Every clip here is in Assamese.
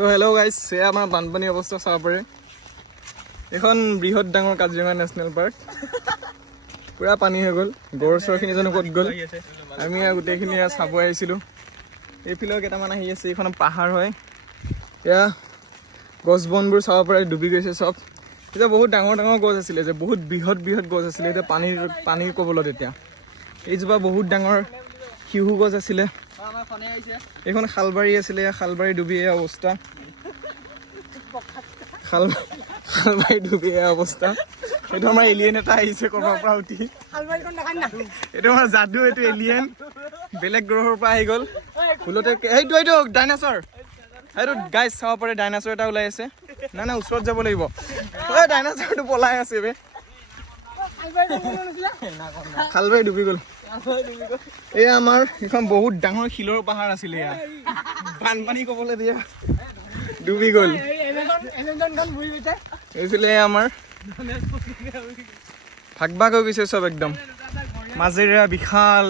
তো হেল্ল' গাইজ, এয়া আমাৰ বানপানী অৱস্থা চাব পাৰে। এখন বৃহৎ ডাঙৰ কাজিৰঙা নেশ্যনেল পাৰ্ক পুৰা পানী হৈ গ'ল। গড় চৰখিনি জানো ক'ত গ'ল? আমি গোটেইখিনি চাব আহিছিলোঁ। এইফালেও কেইটামান আহি আছে। এইখন পাহাৰ হয়। এয়া গছ বনবোৰ চাব পাৰে, ডুবি গৈছে চব। এতিয়া বহুত ডাঙৰ ডাঙৰ গছ আছিলে, যে বহুত বৃহৎ বৃহৎ গছ আছিলে, এতিয়া পানীৰ কবলত। এতিয়া এইজোপা বহুত ডাঙৰ শিহু গছ আছিলে। এইখন খালবাৰী আছিলে, খালবাৰী ডুবি এই অৱস্থা। খালবাৰী ডুবি এই অৱস্থা। এইটো আমাৰ এলিয়েন এটা আহিছে ক'ৰবাৰ পৰা উঠি। এইটো আমাৰ যাদু, এইটো এলিয়েন বেলেগ গ্ৰহৰ পৰা আহি গ'ল ভুলতে। এইটো ডাইনাছৰ, এইটো গাইজ চাব পাৰে। ডাইনাছৰ এটা ওলাই আছে। নাই ওচৰত যাব লাগিব। এই ডাইনাছৰটো পলাই আছে বে। খালবাৰী ডুবি গ'ল। এয়া আমাৰ এখন বহুত ডাঙৰ শিলৰ পাহাৰ আছিলে। এয়া বানপানী ক'বলৈ দিয়া ডুবি গ'ল। এইফালে আমাৰ ভাগ ভাগ হৈ গৈছে চব একদম। মাজেৰে বিশাল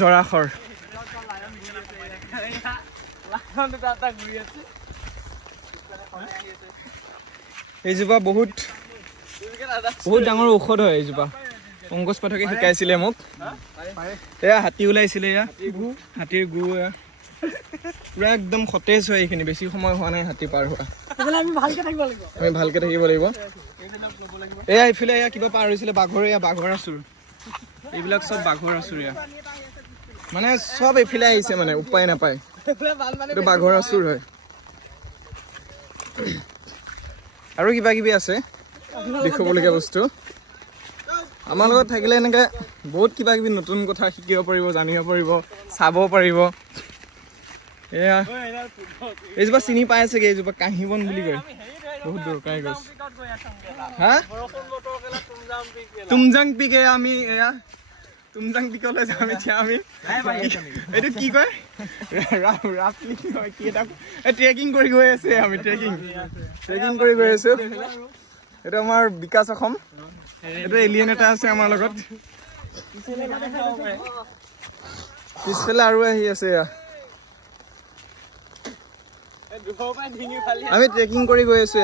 জৰাখৰ। এইজোপা বহুত ডাঙৰ ঔষধ হয়। এইজোপা পংকজ পাঠকে শিকাইছিলে মোক। এয়া হাতী ওলাইছিলে, এয়া হাতীৰ গু। এয়া পুৰা একদম সতেজ হয়। এইখিনি বেছি সময় হোৱা নাই হাতী পাৰ হোৱা। আমি ভালকে থাকিব লাগিব। এয়া এইফালে এয়া কিবা পাৰ হৈছিলে, বাঘৰ। এয়া বাঘৰ আচুৰ, এইবিলাক চব বাঘৰ আচুৰ। এয়া মানে চব এইফালে আহিছে, মানে উপায় নাপায়। এইটো বাঘৰ আচুৰ হয়। আৰু কিবা কিবি আছে দেখিবলগীয়া বস্তু। আমাৰ লগত থাকিলে এনেকৈ বহুত কিবা কিবি নতুন কথা শিকিব পাৰিব, জানিব পাৰিব, চাব পাৰিব। এয়া এইজোপা চিনি পাই চাগে, এইজোপা কাহিবন বুলি কয়। বহুত দৰকাৰী গছ। হা তুমজাং পিক। এয়া আমি এয়া তুমজাং পিকলৈ যাম এতিয়া। আমি এইটো কি কয়, ট্ৰেকিং কৰি গৈ আছে। আমি ট্ৰেকিং কৰি গৈ আছো। এইটো আমাৰ বিকাশ অসম। এইটো এলিয়েন এটা আছে আমাৰ লগত। পিছফালে আৰু আহি আছে। আমি ট্ৰেকিং কৰি গৈ আছো।